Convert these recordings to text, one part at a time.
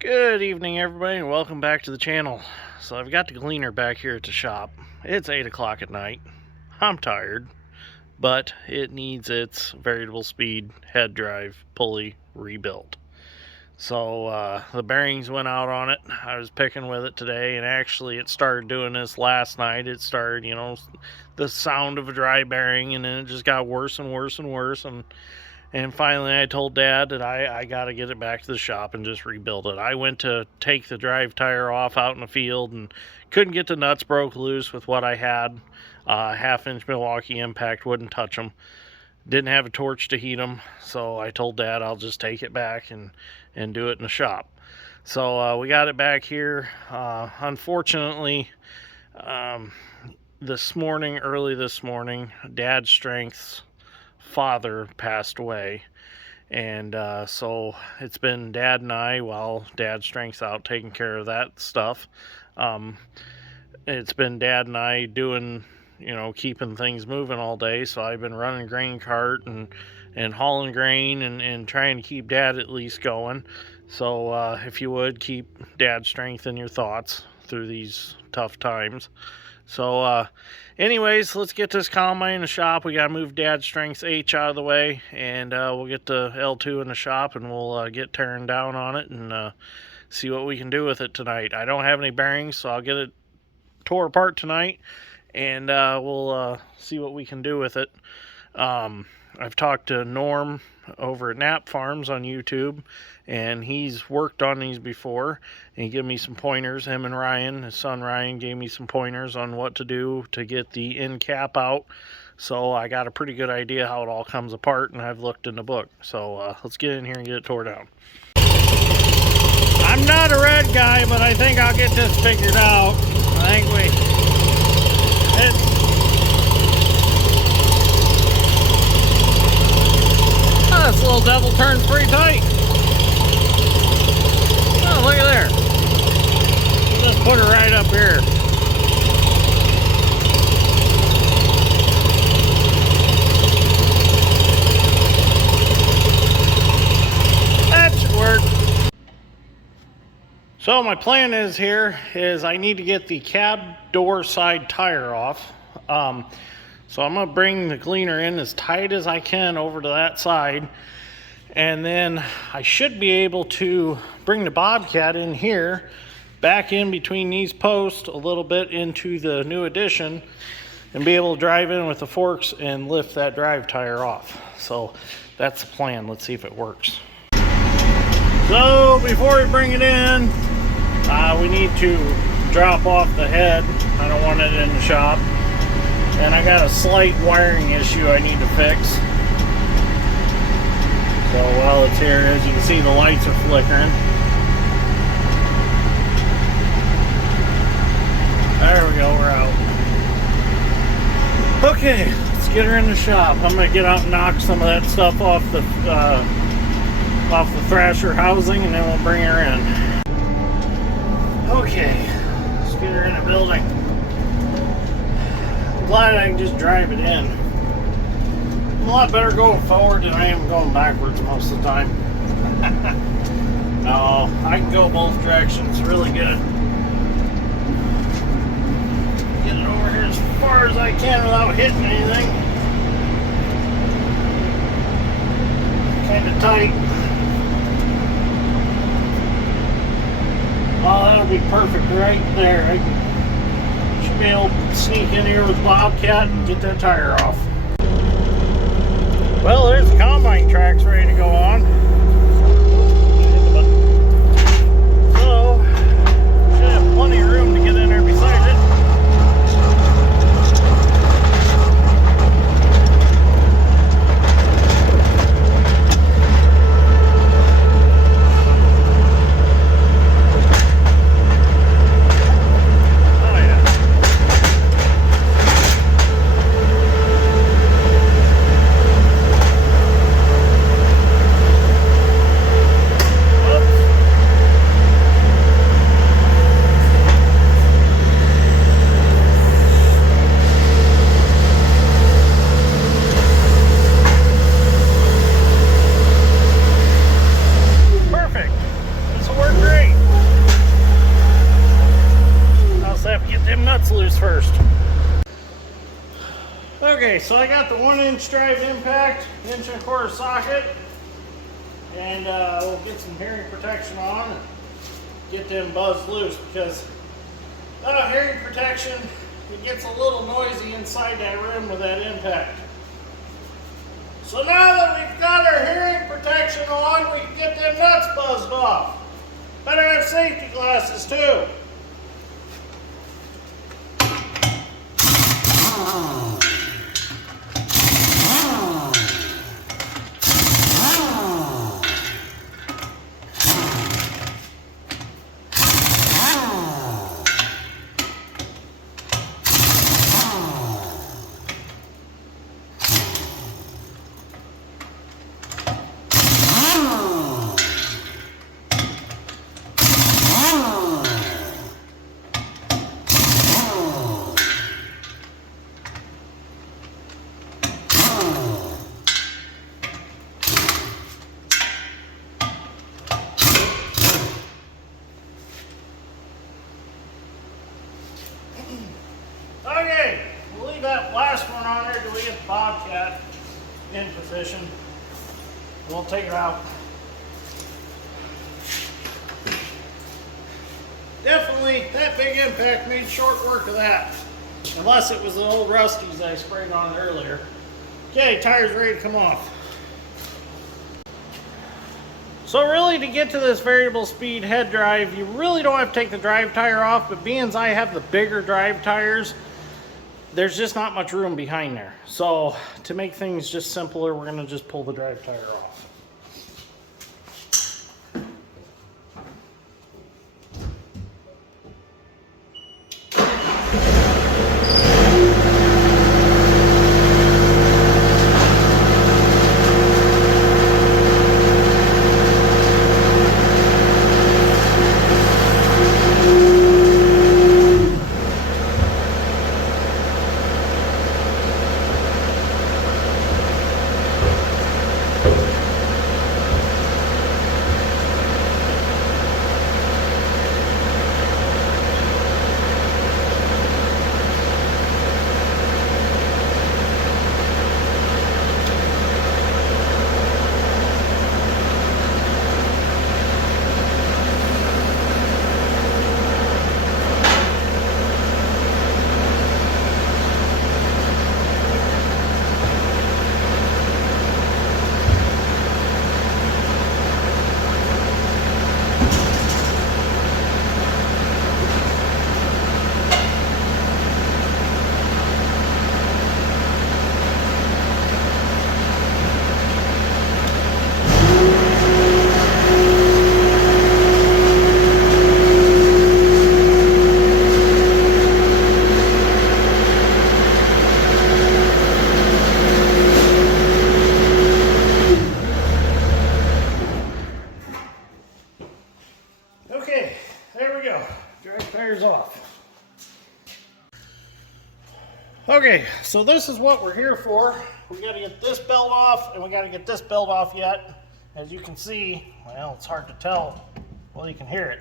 Good evening, everybody, and welcome back to the channel. So I've got the Gleaner back here at the shop. It's 8 o'clock at night. I'm tired, but it needs its variable speed head drive pulley rebuilt. So the bearings went out on it. I was picking with it today, and actually it started doing this last night. It started, the sound of a dry bearing, and then it just got worse and worse and worse. And finally, I told Dad that I got to get it back to the shop and just rebuild it. I went to take the drive tire off out in the field and couldn't get the nuts broke loose with what I had. Half-inch Milwaukee impact wouldn't touch them. Didn't have a torch to heat them, so I told Dad I'll just take it back and do it in the shop. So we got it back here. Unfortunately, early this morning, Dad's Strength's father passed away, and so it's been Dad and I, while Dad's Strength's out taking care of that stuff. It's been Dad and I doing, keeping things moving all day. So I've been running grain cart and hauling grain and trying to keep Dad at least going. So if you would, keep Dad's Strength in your thoughts through these tough times. So anyways, let's get this combine in the shop. We got to move Dad's Strength's H out of the way, and we'll get the L2 in the shop, and we'll get tearing down on it and see what we can do with it tonight. I don't have any bearings, so I'll get it tore apart tonight, and we'll see what we can do with it. I've talked to Norm over at Nap Farms on YouTube, and he's worked on these before, and he gave me some pointers. Him and Ryan, his son Ryan, gave me some pointers on what to do to get the end cap out. So I got a pretty good idea how it all comes apart, and I've looked in the book. So let's get in here and get it tore down. I'm not a red guy, but I think I'll get this figured out. I think this little devil turns pretty tight. Oh, look at there. We'll just put it right up here. That should work. So my plan is I need to get the cab door side tire off. So I'm going to bring the Gleaner in as tight as I can over to that side. And then I should be able to bring the Bobcat in here, back in between these posts a little bit into the new addition, and be able to drive in with the forks and lift that drive tire off. So that's the plan. Let's see if it works. So before we bring it in, we need to drop off the head. I don't want it in the shop. And I got a slight wiring issue I need to fix. So while it's here, as you can see, the lights are flickering. There we go, we're out. Okay, let's get her in the shop. I'm gonna get out and knock some of that stuff off the thrasher housing, and then we'll bring her in. Okay, let's get her in the building. Glad I can just drive it in. I'm a lot better going forward than I am going backwards most of the time. No, I can go both directions really good. Get it over here as far as I can without hitting anything. Kind of tight. Oh, that'll be perfect right there. I should be able to sneak in here with Bobcat and get that tire off. Well, there's the combine tracks ready to go on. So, should have plenty of room to get in there beside it. Okay, so I got the 1-inch drive impact, 1.25 inch socket, and we'll get some hearing protection on and get them buzzed loose, because hearing protection, it gets a little noisy inside that room with that impact. So now that we've got our hearing protection on, we can get them nuts buzzed off. Better have safety glasses too. Okay, we'll leave that last one on there till we get the Bobcat in position. We'll take it out. Definitely, that big impact made short work of that. Unless it was the old Rusties I sprayed on earlier. Okay, tire's ready to come off. So really, to get to this variable speed head drive, you really don't have to take the drive tire off, but being as I have the bigger drive tires, there's just not much room behind there. So to make things just simpler, we're gonna just pull the drive tire off. Okay, there we go. Drive tires off. Okay, so this is what we're here for. We got to get this belt off, and we got to get this belt off yet. As you can see, well, it's hard to tell. Well, you can hear it.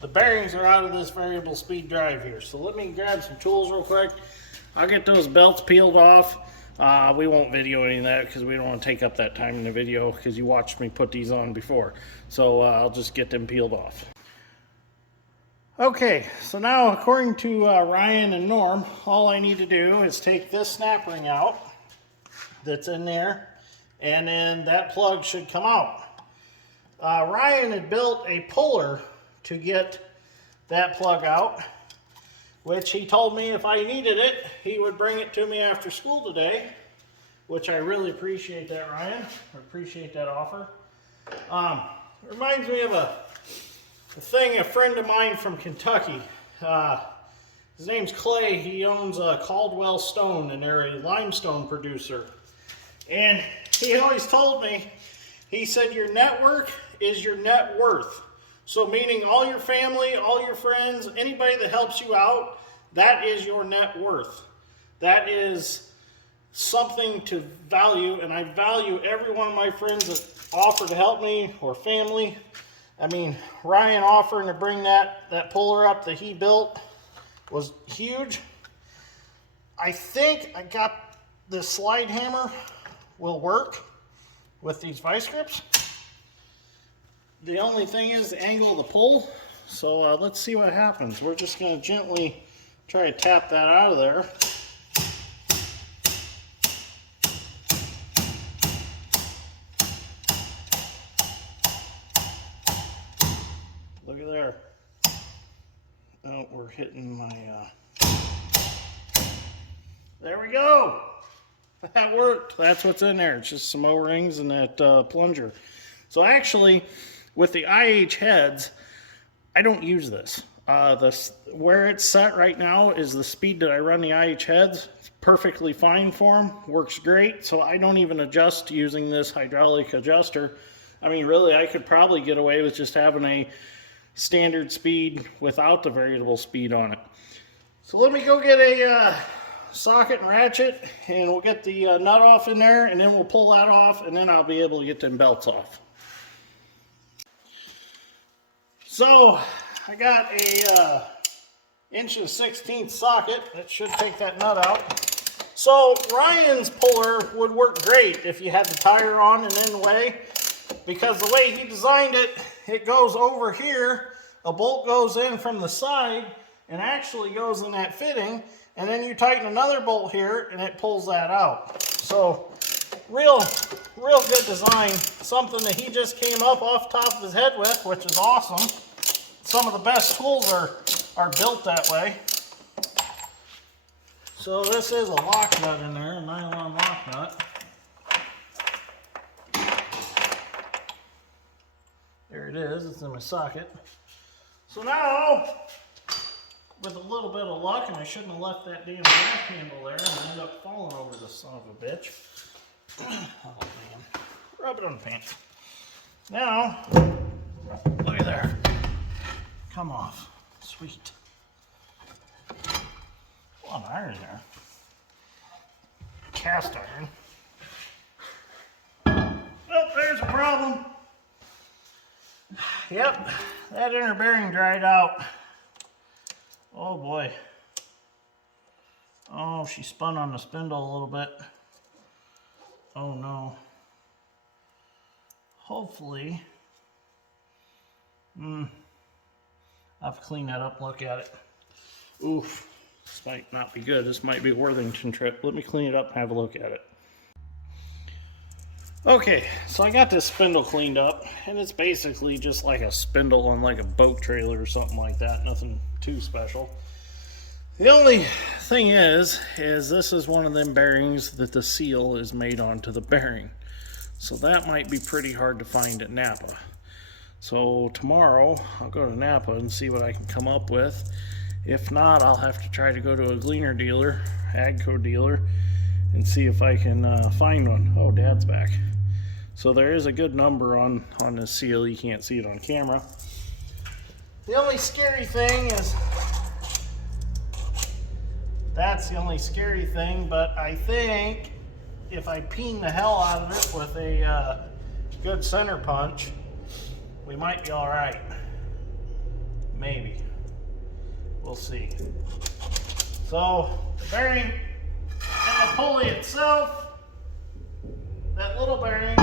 The bearings are out of this variable speed drive here. So let me grab some tools real quick. I'll get those belts peeled off. We won't video any of that because we don't want to take up that time in the video, because you watched me put these on before. So I'll just get them peeled off. Okay, so now according to Ryan and Norm, all I need to do is take this snap ring out that's in there, and then that plug should come out. Ryan had built a puller to get that plug out, which he told me if I needed it, he would bring it to me after school today, which I really appreciate that, Ryan. I appreciate that offer. It reminds me of a friend of mine from Kentucky. His name's Clay. He owns Caldwell Stone, and they're a limestone producer. And he always told me, he said, your network is your net worth. So meaning all your family, all your friends, anybody that helps you out, that is your net worth. That is something to value, and I value every one of my friends that offer to help me, or family. I mean, Ryan offering to bring that puller up that he built was huge. I think I got this slide hammer will work with these vice grips. The only thing is the angle of the pull. So let's see what happens. We're just going to gently try to tap that out of there. Look at there. Oh, we're hitting my... There we go. That worked. That's what's in there. It's just some O-rings and that plunger. So actually, with the IH heads, I don't use this. Where it's set right now is the speed that I run the IH heads. It's perfectly fine for them. Works great. So I don't even adjust using this hydraulic adjuster. I mean, really, I could probably get away with just having a standard speed without the variable speed on it. So let me go get a socket and ratchet, and we'll get the nut off in there, and then we'll pull that off, and then I'll be able to get them belts off. So I got a 1/16" socket that should take that nut out. So Ryan's puller would work great if you had the tire on and in the way, because the way he designed it, it goes over here, a bolt goes in from the side and actually goes in that fitting, and then you tighten another bolt here and it pulls that out. So real good design, something that he just came up off the top of his head with, which is awesome. Some of the best tools are built that way. So this is a lock nut in there, a nylon lock nut. There it is, it's in my socket. So now, with a little bit of luck, and I shouldn't have left that damn jack handle there, and I end up falling over this son of a bitch. Oh man, rub it on the pants. Now, look at there. Come off, sweet. A lot of iron there. Cast iron. Oh, there's a problem. Yep, that inner bearing dried out. Oh boy. Oh, she spun on the spindle a little bit. Oh no. Hopefully. I'll have to clean that up and look at it. Oof. This might not be good. This might be a Worthington trip. Let me clean it up and have a look at it. Okay, so I got this spindle cleaned up, and it's basically just like a spindle on like a boat trailer or something like that. Nothing too special. The only thing is this is one of them bearings that the seal is made onto the bearing. So that might be pretty hard to find at Napa. So tomorrow I'll go to Napa and see what I can come up with. If not, I'll have to try to go to a Gleaner dealer, Agco dealer, and see if I can find one. Oh, Dad's back. So there is a good number on this seal. You can't see it on camera. The only scary thing is, that's the only scary thing, but I think if I peen the hell out of it with a good center punch, we might be all right. Maybe. We'll see. So the bearing and the pulley itself, that little bearing,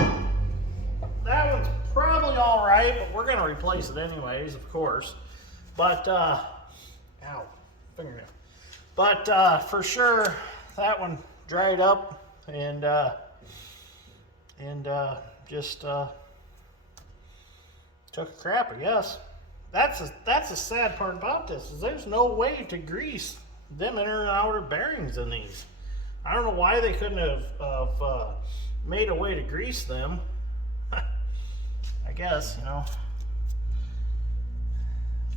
that one's probably all right, but we're going to replace it anyways, of course. But, ow, fingernail. But for sure, that one dried up and just took a crap, I guess. That's the sad part about this, is there's no way to grease them inner and outer bearings in these. I don't know why they couldn't have made a way to grease them. I guess, you know,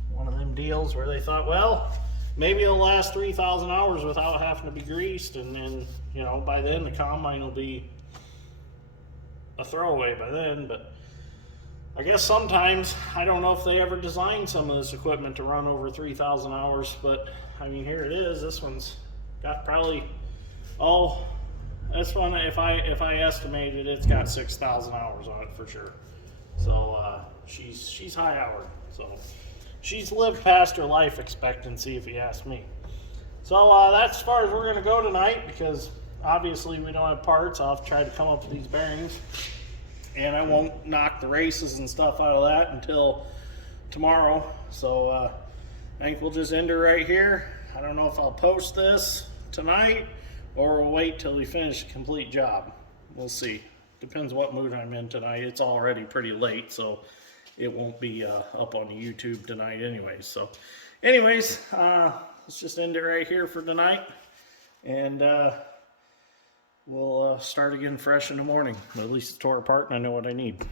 one of them deals where they thought, well, maybe it'll last 3,000 hours without having to be greased, and then, you know, by then the combine will be a throwaway by then. But I guess sometimes, I don't know if they ever designed some of this equipment to run over 3,000 hours, but I mean, here it is. This one's got probably, this one, if I estimated, it's got 6,000 hours on it for sure. So she's high hour. So she's lived past her life expectancy, if you ask me. So that's as far as we're going to go tonight, because obviously we don't have parts. I'll have to try to come up with these bearings, and I won't knock the races and stuff out of that until tomorrow. So I think we'll just end it right here. I don't know if I'll post this tonight or we'll wait till we finish the complete job. We'll see. Depends what mood I'm in tonight. It's already pretty late, so it won't be up on YouTube tonight anyways. So anyways, let's just end it right here for tonight, and we'll start again fresh in the morning. At least it's tore apart and I know what I need.